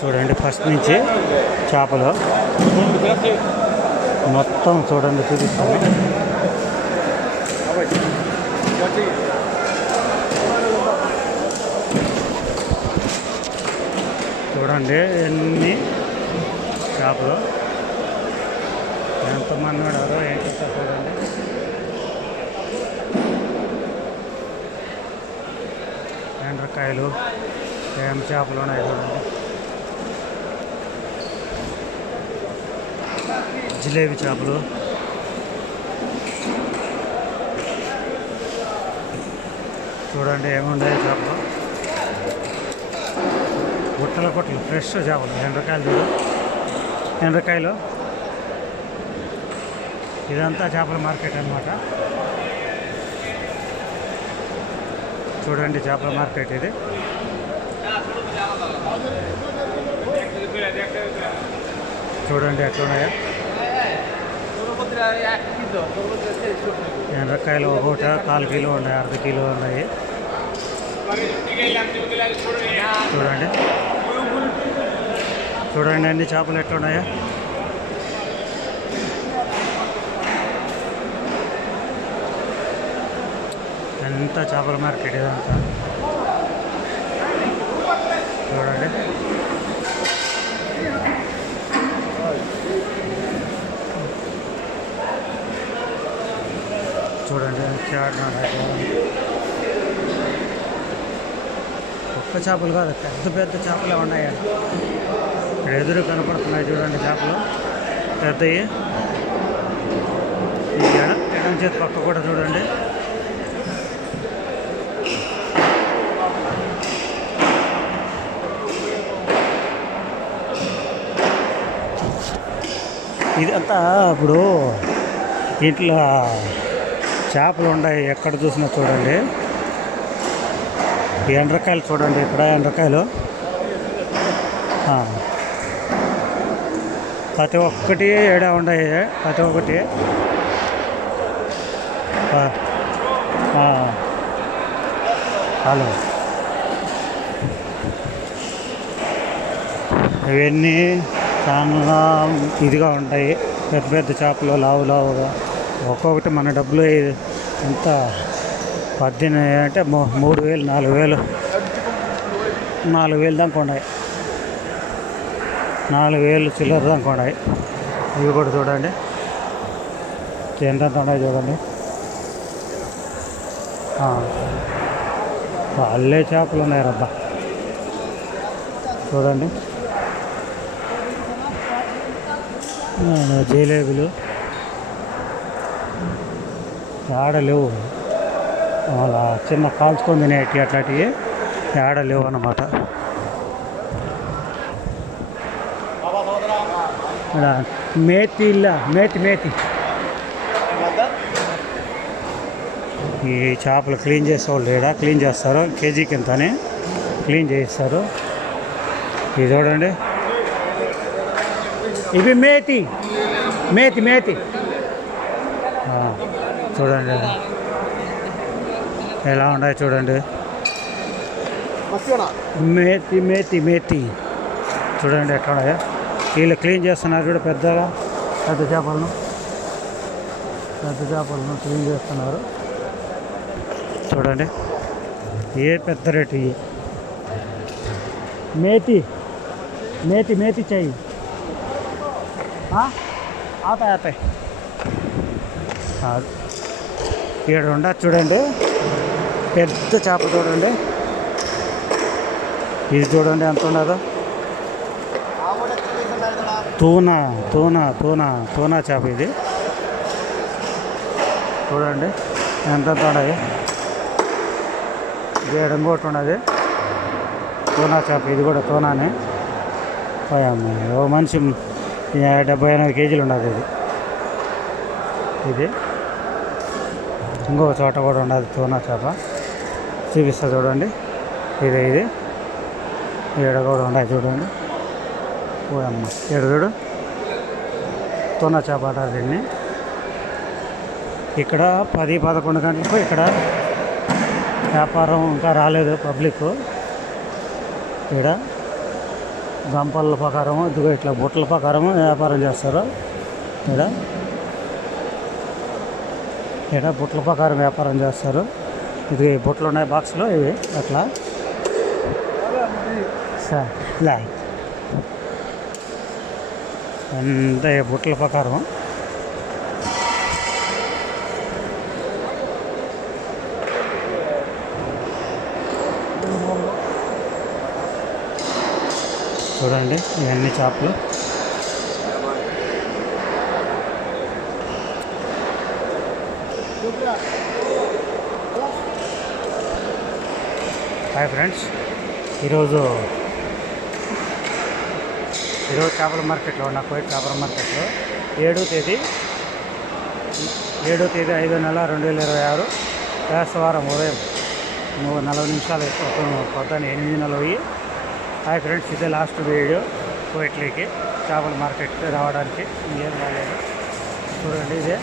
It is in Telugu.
చూడండి ఫస్ట్ నుంచి చేపలు మొత్తం చూడండి చూపిస్తాను. చూడండి ఎన్ని చేపలు ఎంతమంది ఉన్నారో ఏంటో చూడండి. ఎండ్రకాయలు ఏం చేపలు ఉన్నాయి చూడండి. జిలేబీ చేపలు చూడండి ఏమున్నాయి చేపలు. గుట్టల కొట్టలు ఫ్రెష్ చేపలు. ఎండ్రకాయలు చూడు, ఎండ్రకాయలు. ఇదంతా చేపల మార్కెట్ అన్నమాట. చూడండి చేపల మార్కెట్ ఇది. చూడండి ఎట్లున్నాయో ఎండ్రకాయలు. ఒకట 4 కిలో ఉన్నాయి, 1/2 కిలో ఉన్నాయి. చూడండి చూడండి అన్ని చేపలు ఎట్లున్నాయో. ఎంత చేపల మార్కెట్ ఇదంతా చూడండి. చూడండి ఒక్క చేపలు కాదు, పెద్ద పెద్ద చేపలే ఉన్నాయి. ఇక్కడ ఎదురు కనపడుతున్నాయి చూడండి చేపలు పెద్దవి. ఈ ఎడం చేతి పక్క కూడా చూడండి. ఇదంతా ఇప్పుడు ఇంట్లో చేపలు ఉన్నాయి ఎక్కడ చూసినా చూడండి. ఎండ్రకాయలు చూడండి, ఇక్కడ ఎండ్రకాయలు ప్రతి ఒక్కటి ఏడా ఉన్నాయి. ప్రతి ఒక్కటి హలో ఇవన్నీ చాలా ఇదిగా ఉంటాయి. పెద్ద పెద్ద చేపలు లావు లావుగా. ఒక్కొక్కటి మన డబ్బులు ఎంత 18 అంటే 3,000 4,000 దాకా ఉన్నాయి. 4,000 చిల్లర దాకా ఉన్నాయి. ఇవి కూడా చూడండి ఎంతెంత ఉన్నాయి చూడండి. అల్లే చేపలు ఉన్నాయి రబ్బా. చూడండి జిలేబీలు ఆడలేవు. అలా చిన్న కాల్చుకొని తినేటి అట్లాంటివి ఆడలేవు అన్నమాట. మేతి ఇలా మేతి ఈ చేపలు క్లీన్ చేసేవాళ్ళు ఇక్కడ క్లీన్ చేస్తారు. కేజీకి ఎంతని క్లీన్ చేయిస్తారు. ఇది చూడండి, ఇవి మేతి చూడండి ఎలా ఉన్నాయి చూడండి. మేతి చూడండి ఎక్కడ ఉన్నాయో. వీళ్ళు క్లీన్ చేస్తున్నారు కూడా పెద్ద చేపలను క్లీన్ చేస్తున్నారు చూడండి. ఏ పెద్ద రేటు ఇవి. మేతి చెయ్యి ఆతాయి ఇక్కడ ఉండదు చూడండి. పెద్ద చేప చూడండి. ఇది చూడండి ఎంత ఉండదో. తూనా చేప ఇది చూడండి ఎంత ఉండదు. ఇది ఇంకోటి ఉన్నది తూనా చేప. ఇది కూడా తూనానే. ఓ మనిషి 70-80 కేజీలు ఉండదు ఇది. ఇంకో చోట కూడా ఉండదు తూనా చేప. చూపిస్తా చూడండి. ఇది ఈడ కూడా ఉన్నాయి చూడండి. ఓ అమ్మ చూడు తూనా చేప అంటారు దీన్ని. ఇక్కడ 10-11 గంటలకు ఇక్కడ వ్యాపారం ఇంకా రాలేదు పబ్లిక్. ఇక్కడ గంపల ప్రకారము ఇదిగో ఇట్లా బుట్టల ప్రకారము వ్యాపారం చేస్తారు. ఇక్కడ బుట్టల ప్రకారం వ్యాపారం చేస్తారు. ఇది బుట్టలు ఉన్నాయి బాక్స్లో ఇవి అట్లా ఇలా అంతా బుట్టల ప్రకారం. చూడండి ఇవన్నీ చేపలు. హాయ్ ఫ్రెండ్స్, ఈరోజు చేపల మార్కెట్లో ఉన్న కోయిట్ చేపల మార్కెట్లో 7వ తేదీ 5వ నెల 2026 వేసవారం ఉదయం 40 నిమిషాలు పొద్దున్న 8:40. హాయ్ ఫ్రెండ్స్, ఇదే లాస్ట్ వీడియో కోయిట్లోకి చేపల మార్కెట్కి రావడానికి. ఇంకేం రాలేదు. చూడండి ఇదే